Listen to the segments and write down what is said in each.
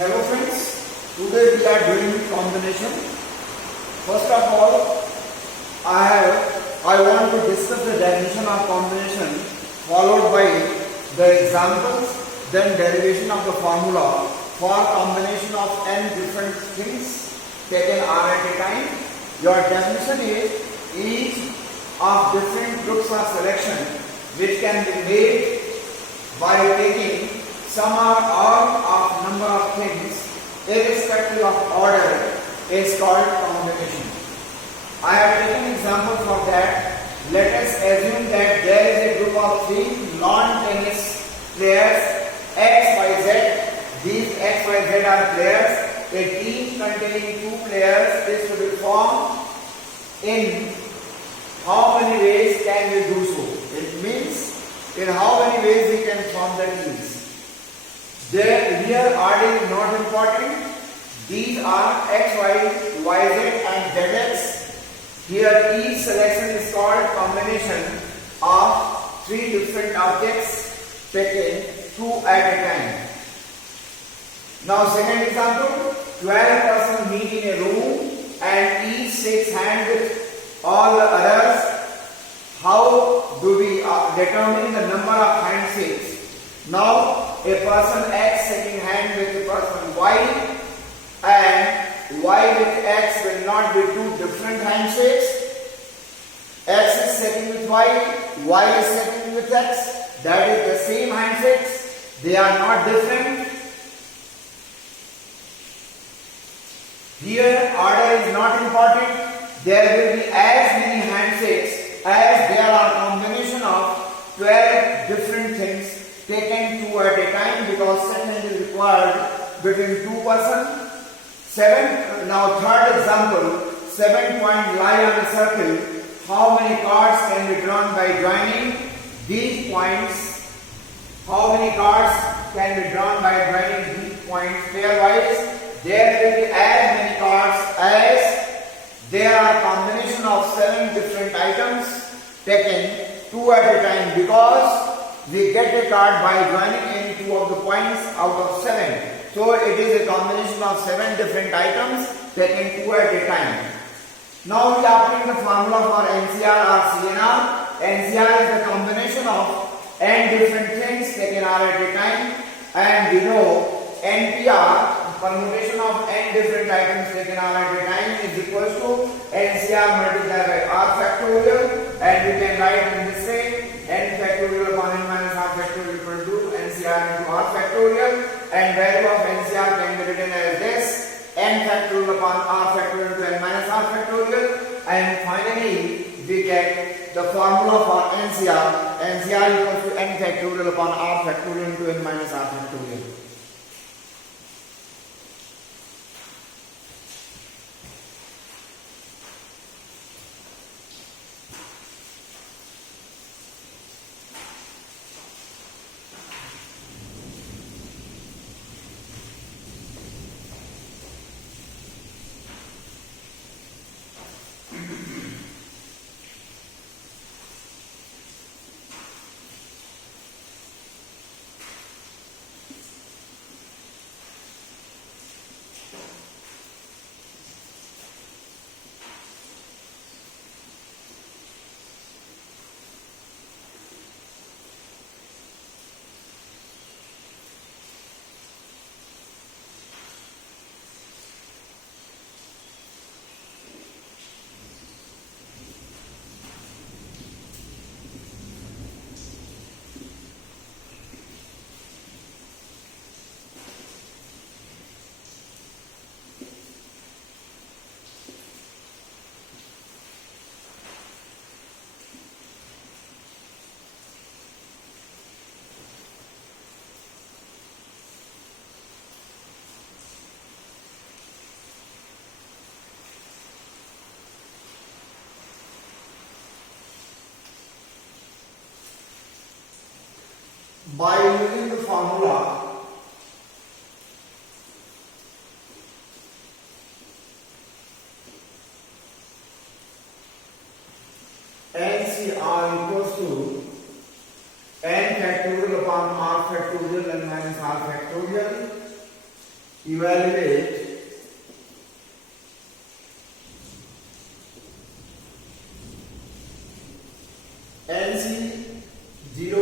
Hello friends, today we are doing combination. First of all, I want to discuss the definition of combination followed by the examples, then derivation of the formula for combination of n different things taken R at a time. Your definition is each of different groups of selection which can be made by taking sum or all of number of things irrespective of order is called combination. I have taken example for that. Let us assume that there is a group of 3 lawn tennis players X, Y, Z. These X, Y, Z are players. A team containing 2 players is to be formed. In how many ways can we do so? It means in how many ways we can form the teams. Here order is not important. These are X, Y, Y, Z and ZX. Here each selection is called combination of 3 different objects taken 2 at a time. Now second example, 12 persons meet in a room and each shakes hands with all the others. How do we determine the number of handshakes? Now a person X shaking hand with a person Y, and Y with X will not be 2 different handshakes. X is shaking with Y is shaking with X. That is the same handshakes. They are not different. Here order is not important. There will be as many handshakes as there are combination of 12 different things taken 2 at a time, because second is required between 2 persons. Now third example, 7 points lie on a circle. How many cards can be drawn by joining these points? How many cards can be drawn by joining these points pairwise? There will be as many cards as there are combination of 7 different items taken 2 at a time, because we get a card by joining any 2 of the points out of 7. So it is a combination of 7 different items taken 2 at a time. Now we are applying the formula for NCR or CNR. NCR is the combination of n different things taken R at a time, and we know NPR, permutation of n different items taken R at a time, is equals to NCR multiplied by R factorial, and we can write in this way n factorial upon n minus R factorial equal to NCR into R factorial, and value of NCR can be written as this n factorial upon R factorial into n minus R factorial, and finally we get the formula for NCR. NCR equals to n factorial upon R factorial into n minus R factorial. By using the formula NCR equals to n factorial upon r factorial n minus r factorial, evaluate NC0,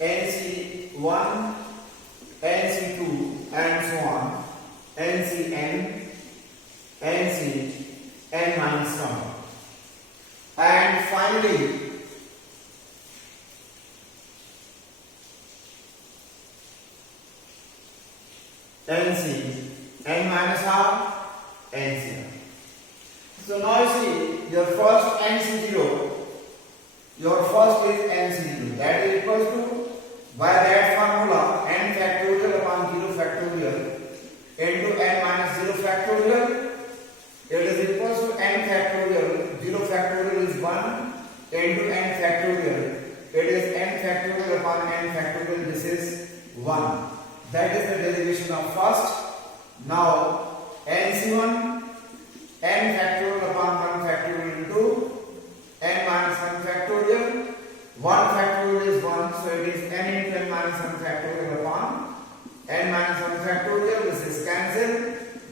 NC1, NC2 and so on, NCn, NCn minus 1, and finally NC n minus r NCr. So now you see your first NC0, your first is NC0, that is equal to, by that formula, n factorial upon 0 factorial into n minus 0 factorial, it is equal to n factorial, 0 factorial is 1 into n factorial, it is n factorial upon n factorial, this is 1. That is the derivation of first. Now NC1 n factorial upon 1 factorial into n minus 1 factorial. 1 factorial is 1, so it is n into n minus 1 factorial upon n minus 1 factorial. This is cancelled.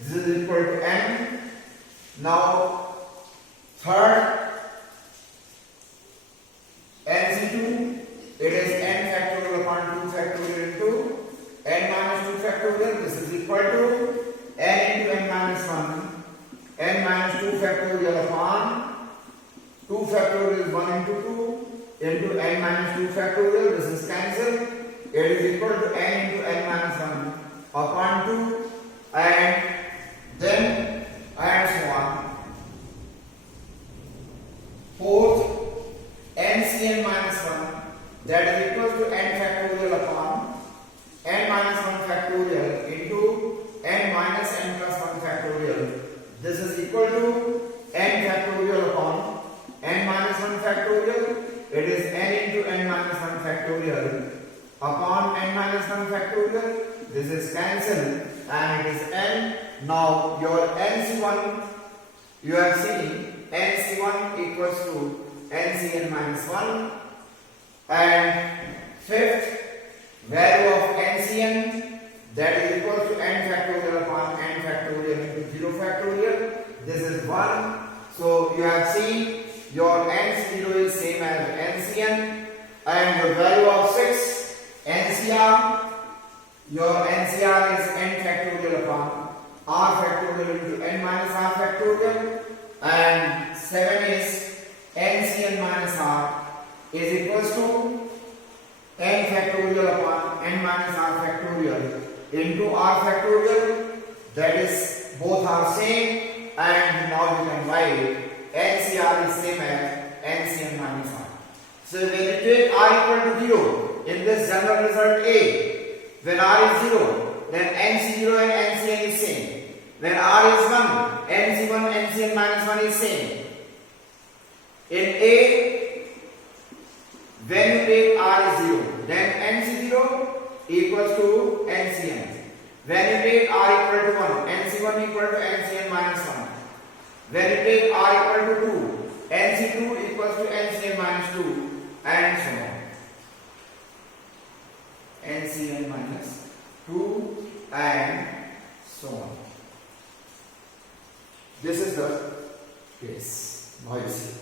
This is equal to n. Now third NC2, it is n factorial upon 2 factorial into n minus 2 factorial. This is equal to n into n minus 1, n minus 2 factorial upon 2 factorial is 1 into 2 into n minus 2 factorial. This is cancelled. It is equal to n into n minus 1 upon 2 and then and so on. Fourth, NCn minus 1, that is equal to n factorial upon n minus 1 factorial into n minus n plus 1 factorial. This is equal to n factorial upon n minus 1 factorial. It is n into n minus 1 factorial upon n minus 1 factorial. This is cancelled and it is n. Now your NC1, you have seen NC1 equals to NCn minus 1, and fifth, value of NCn, that is equal to n factorial upon n factorial into 0 factorial. This is 1. So you have seen your NC0 is same as NCn, and the value of 6 NCr, your NCr is n factorial upon r factorial into n minus r factorial, and 7 is NCn minus r is equals to n factorial upon n minus r factorial into r factorial. That is, both are same, and now you can write NCr is same as NCn minus r. So when you take r equal to 0 in this general result A, when r is 0, then NC0 and NCn is same. When r is 1, NC1 NCn minus 1 is same. In A, when you take r is 0, then NC0 equals to NCn. When you take r equal to 1, NC1 equal to NCn minus 1. When you take r equal to 2, NC2 equals to NCn minus 2, and so on. NCn minus 2 and so on. This is the case. Now you see.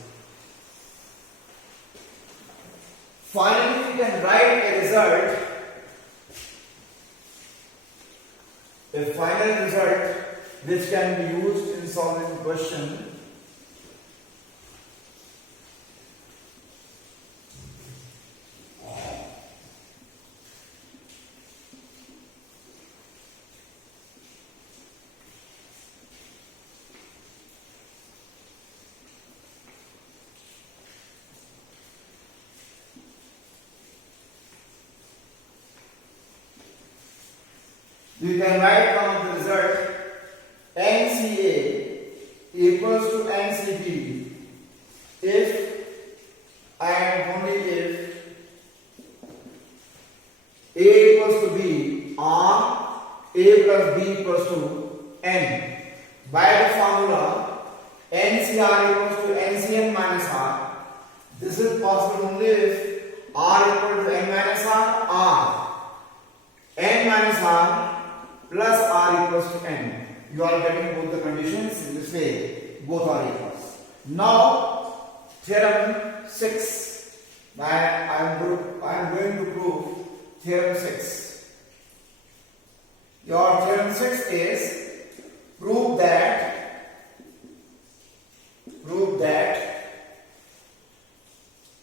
Finally, we can write a result, a final result which can be used in solving the question. You can write down the result NCA equals to NCB if and only if A equals to B or A plus B equals to N. By the formula NCR equals to NCN minus R. This is possible only if R equal to N minus R or N minus R plus r equals to n. You are getting both the conditions in this way. Both are equals. Now, theorem 6. I am going to prove theorem 6. Your theorem 6 is prove that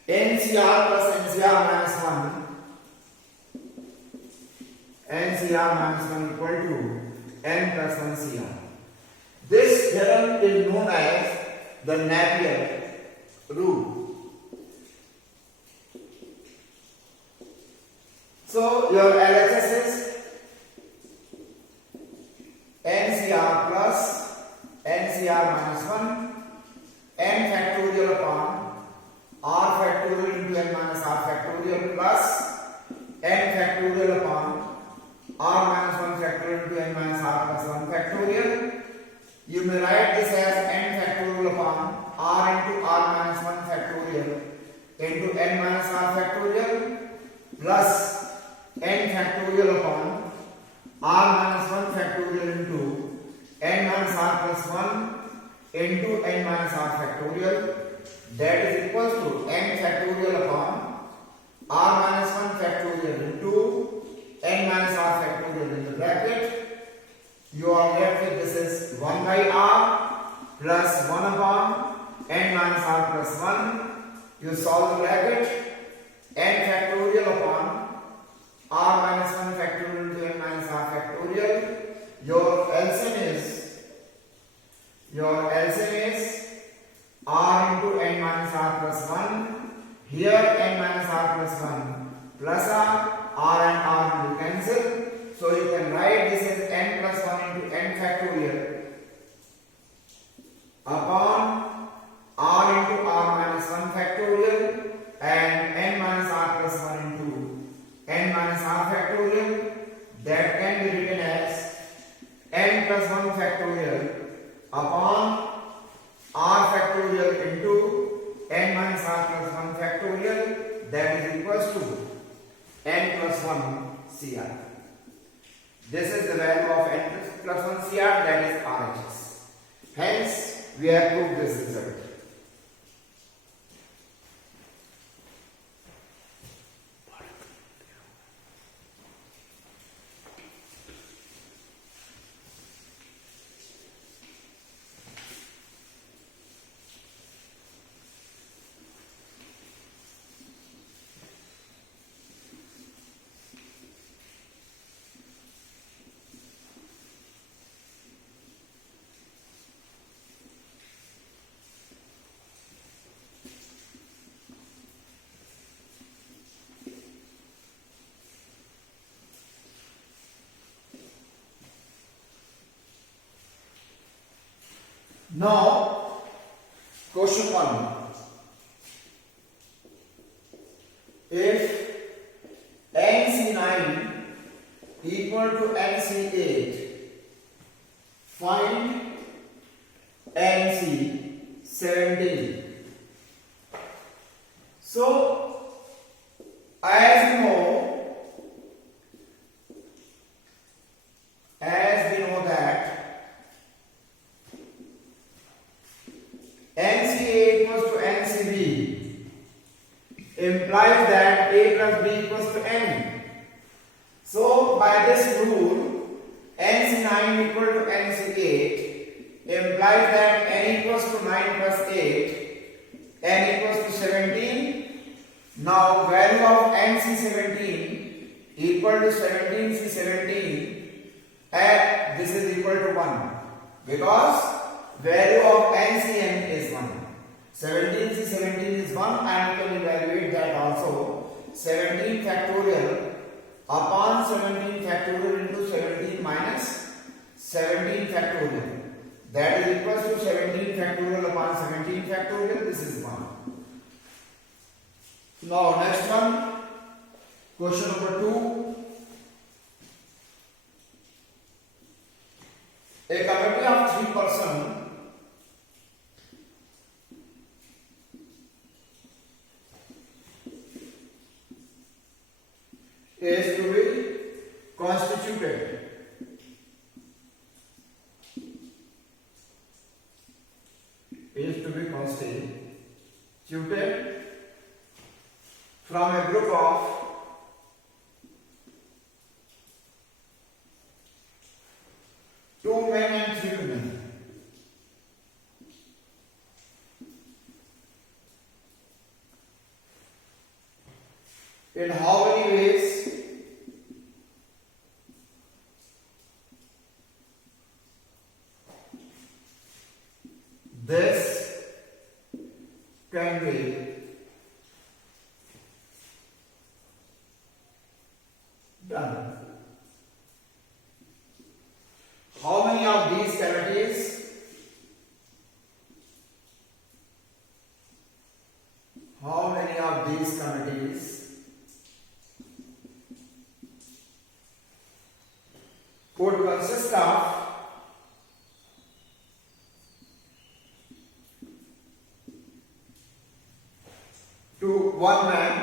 NCR plus NCR minus 1 equal to n plus 1 CR. This theorem is known as the Napier rule. So your LHS is NCR plus NCR minus 1 n factorial upon r factorial into n minus r factorial plus n factorial upon r minus 1 factorial into n minus r plus 1 factorial. You may write this as n factorial upon r into r minus 1 factorial into n minus r factorial plus n factorial upon r minus 1 factorial into n minus r plus 1 into n minus r factorial. That is equals to n factorial upon r minus 1 factorial into n minus r factorial in the bracket. You are left with this is 1 by r plus 1 upon n minus r plus 1. You solve the bracket. N factorial upon r minus 1 factorial into n minus r factorial. Your LCM is r into n minus r plus 1. Here n minus r plus 1 plus r and r will cancel. So you can write this as n plus 1 into n factorial upon r into r minus 1 factorial and n minus r plus 1 into n minus r factorial. That can be written as n plus 1 factorial upon r factorial into n minus r plus 1 factorial. That is equals to n plus 1 CR. This is the value of n plus 1 CR, that is RHS. Hence, we have proved this result. Now, question 1. If NC9 equal to NC8, find NC17. So, as we know that NCA equals to NCB implies that A plus B equals to N. So by this rule, NC9 equal to NC8 implies that N equals to 9 plus 8, N equals to 17. Now value of NC17 equal to 17C17 and this is equal to 1 because value of NCN is 1. 17C17 is 1 and you can evaluate that also. 17 factorial upon 17 factorial into 17 minus 17 factorial. That is equals to 17 factorial upon 17 factorial. This is 1. Now next one. Question number 2. A committee of 3 persons is to be constituted is to be constituted from a group of two men and three women. In how many ways? This can be done. How many of these committees? How many of these committees could consist of one man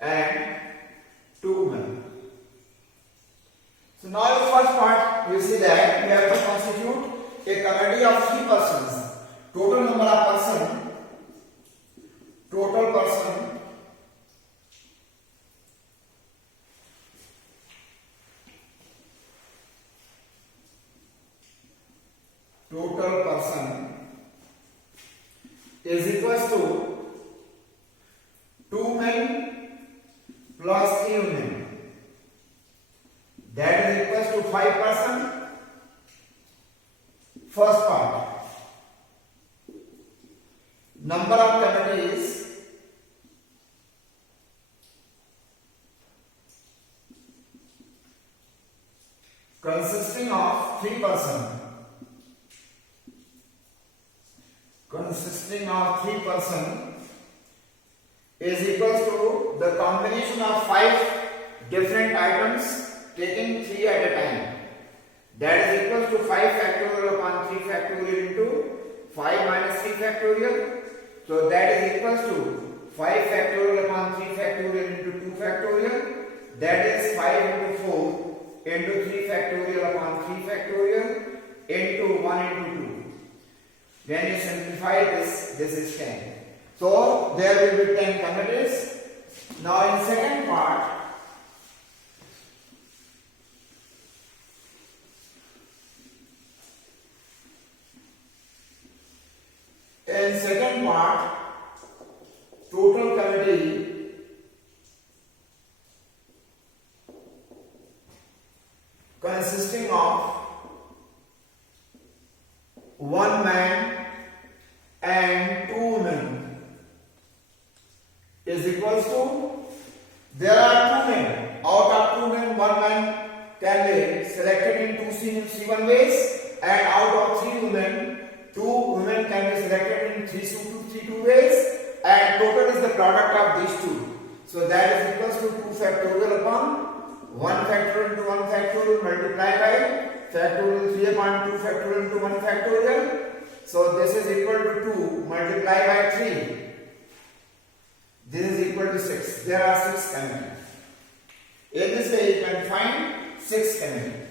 and two women? So now in the first part you see that we have to constitute a committee of three persons. Total number of person, total person is equals to 2 men plus 3 women. That is equals to 5 person. First part. Number of committees consisting of 3 persons. Consisting of 3 persons is equals to the combination of 5 different items taking 3 at a time. That is equals to 5 factorial upon 3 factorial into 5 minus 3 factorial. So that is equals to 5 factorial upon 3 factorial into 2 factorial. That is 5 into 4 into 3 factorial upon 3 factorial into 1 into 2. When you simplify this is 10. So there will be 10 committees. Now in second part, total committee consisting of 1 man and 2 women is equals to, there are 2 men. Out of 2 men, 1 man can be selected in 2 C1 ways, and out of 3 women, 2 women can be selected in 3 C2 ways, and total is the product of these two. So that is equals to 2 factorial upon 1 factorial into 1 factorial multiplied by factorial 3 upon 2 factorial into 1 factorial. So this is equal to 2 multiplied by 3. This is equal to 6. There are 6 committees. In this way you can find 6 committees.